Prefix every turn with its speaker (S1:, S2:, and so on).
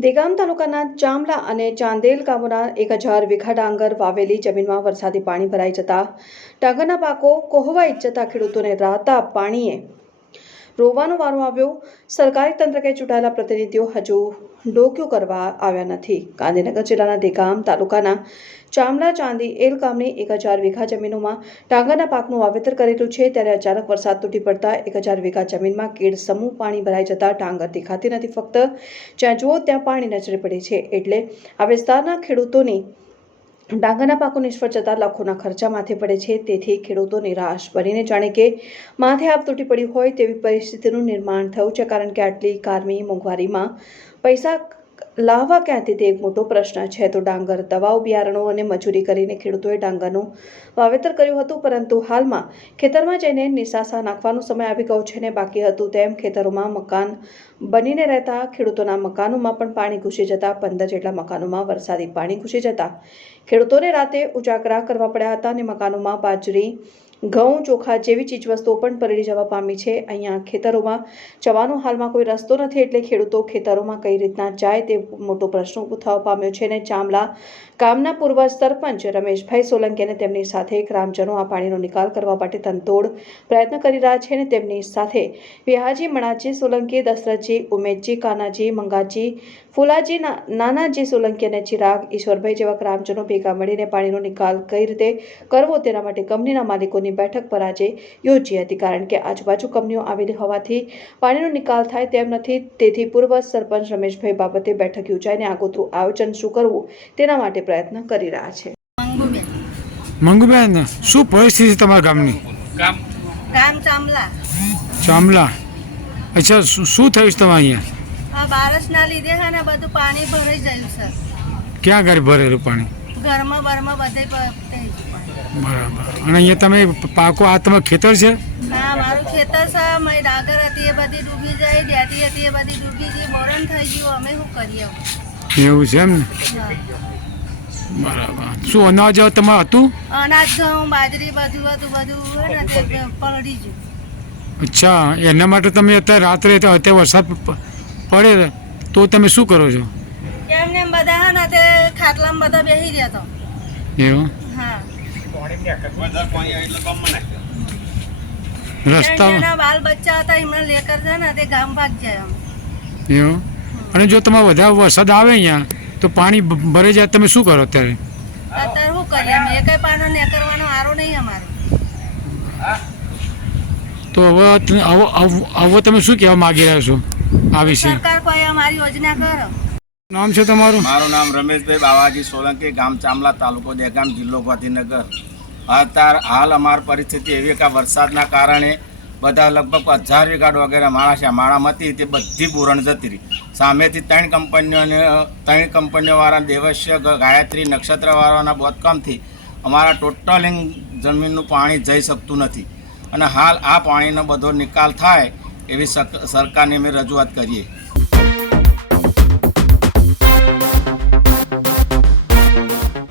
S1: દેગામ તાલુકાના ચામલા અને ચાંદેલ ગામોના એક હજાર વીઘા ડાંગર વાવેલી જમીનમાં વરસાદી પાણી ભરાઈ જતા ડાંગરના પાકો કોહવાઈ જતા ખેડૂતોને રાહતા પાણીએ રોવાનો વારો આવ્યો. સરકારી તંત્ર કે ચૂંટાયેલા પ્રતિનિધિઓ હજુ ડોક્યો કરવા આવ્યા નથી. ગાંધીનગર જિલ્લાના દેગામ તાલુકાના ચામલા ચાંદી એલ ગામની એક હજાર વીઘા જમીનોમાં ડાંગરના પાકનું વાવેતર કરેલું છે. ત્યારે અચાનક વરસાદ તૂટી પડતા એક હજાર વીઘા જમીનમાં કેળ સમૂહ પાણી ભરાઈ જતા ડાંગર દેખાતી નથી. ફક્ત જ્યાં જુઓ ત્યાં પાણી નજરે પડે છે. એટલે આ વિસ્તારના ખેડૂતોની ડાંગરના પાકો નિષ્ફળ જતા લાખોના ખર્ચા માથે પડે છે. તેથી ખેડૂતો નિરાશ બનીને જાણે કે માથે આપ તૂટી પડી હોય તેવી પરિસ્થિતિનું નિર્માણ થયું છે. કારણ કે આટલી કારમી મોંઘવારીમાં પૈસા લાવવા ક્યાંથી તે એક મોટો પ્રશ્ન છે. તો ડાંગર, દવાઓ, બિયારણો અને મજૂરી કરીને ખેડૂતોએ ડાંગરનું વાવેતર કર્યું હતું, પરંતુ હાલમાં ખેતરમાં જઈને નિશાસા નાખવાનો સમય આવી ગયો છે ને બાકી હતું તેમ ખેતરોમાં મકાન બનીને રહેતા ખેડૂતોના મકાનોમાં પણ પાણી ઘૂસી જતા, પંદર જેટલા મકાનોમાં વરસાદી પાણી ઘૂસી જતા ખેડૂતોને રાતે ઉજાગરા કરવા પડ્યા હતા અને મકાનોમાં બાજરી ઘઉં, ચોખા જેવી ચીજવસ્તુઓ પણ પલળી જવા પામી છે. અહીંયા ખેતરોમાં જવાનો હાલમાં કોઈ રસ્તો નથી એટલે ખેડૂતો ખેતરોમાં કઈ રીતના જાય તે મોટો પ્રશ્ન ઊભો થવા પામ્યો છે અને ચામલા ગામના પૂર્વ સરપંચ રમેશભાઈ સોલંકી અને તેમની સાથે ગ્રામજનો આ પાણીનો નિકાલ કરવા માટે તનતોડ પ્રયત્ન કરી રહ્યા છે અને તેમની સાથે વિહાજી મણાજી સોલંકી દશરથજી ઉમેશજી કાનાજી મંગાજી, ફુલાજી નાનાજી સોલંકી અને ચિરાગ ઈશ્વરભાઈ જેવા ગ્રામજનો ભેગા મળીને પાણીનો નિકાલ કઈ રીતે કરવો તેના માટે કંપનીના માલિકોની બેઠક પર આજે યોજી હતી કારણ કે આજુબાજુ કંપનીઓ આવેલી હોવાથી પાણીનો નિકાલ થાય તેમ નથી. તેથી પૂર્વ સરપંચ રમેશભાઈ બાબતે બેઠક યોજાઈને આગોતરું આયોજન શું કરવું તેના માટે પ્રયત્ન કરી રહ્યા છે.
S2: મંગુબેન
S3: મંગુબેન શું પરિસ્થિતિ તમારા ગામની?
S2: ગામ. ચામલા.
S3: ચામલા. અચ્છા શું શું થયું છે તમારે અહીંયા?
S2: આ બારસના લીધે છે ને બધું પાણી ભરાઈ ગયું છે.
S3: ક્યાં ઘર ભરેલું પાણી?
S2: ઘરમાં બરમાં બધે પાણી.
S3: બરાબર. અને અહીંયા તમે પાકો આ તમારું ખેતર છે?
S2: ના મારું ખેતર છે. મારી ડાગર હતી એ બધી ડૂબી જાય ડેટી હતી એ બધી ડૂબી ગઈ બોરણ થઈ ગયું. અમે શું કરીએ?
S3: એવું છે એમ ને? બરાબર. શું અનાજ તમારું હતું?
S2: અનાજ ઘઉં બાજરી બધું હતું બધું પલડી ને તે પલળી ગયું.
S3: અચ્છા એના માટે તમે અત્યારે રાત્રે તો અત્યારે વરસાદ પડે તો તમે શું કરો છો?
S2: એમને એમ બધા હે ને તે ખાટલામાં બધા બેસી રહ્યા તો.
S3: એવું?
S2: હા. બાલ બચ્ચા હતા એમને લેકર છે ને તે ગામ ભાગ જાય
S3: એવું? અને જો તમારે વધારે વરસાદ આવે અહીંયા તો પાણી ભરે જાય તમે શું કરો અત્યારે?
S2: અત્યારે શું કરીએ અમે? એ કઈ પાનો ને કરવાનો આરો નહીં અમારો.
S3: તો હવે ત- હવે હવે- હવે તમે શું કહેવા માગી રહ્યા છો આ વિશે?
S2: સરકાર કોઈ અમારી યોજના કરો?
S3: નામ છે તમારું?
S4: મારું નામ રમેશભાઈ બાવાજી સોલંકી ગામ ચામલા તાલુકો દેગામ જિલ્લો ગાંધીનગર. અત્યાર હાલ અમારી પરિસ્થિતિ એવી કે વરસાદના કારણે બધા લગભગ હજાર વીઘાડ વગેરે માણસ છે. માળામાં હતી તે બધી પૂરણ જતી રહી. સામેથી ત્રણ કંપનીઓને, ત્રણ કંપનીઓવાળા દેવસ્ય ગાયત્રી નક્ષત્રવાળાના બોધકામથી અમારા ટોટલિંગ જમીનનું પાણી જઈ શકતું નથી. અને હાલ આ પાણીનો બધો નિકાલ થાય એવી સરકારને અમે રજૂઆત કરીએ.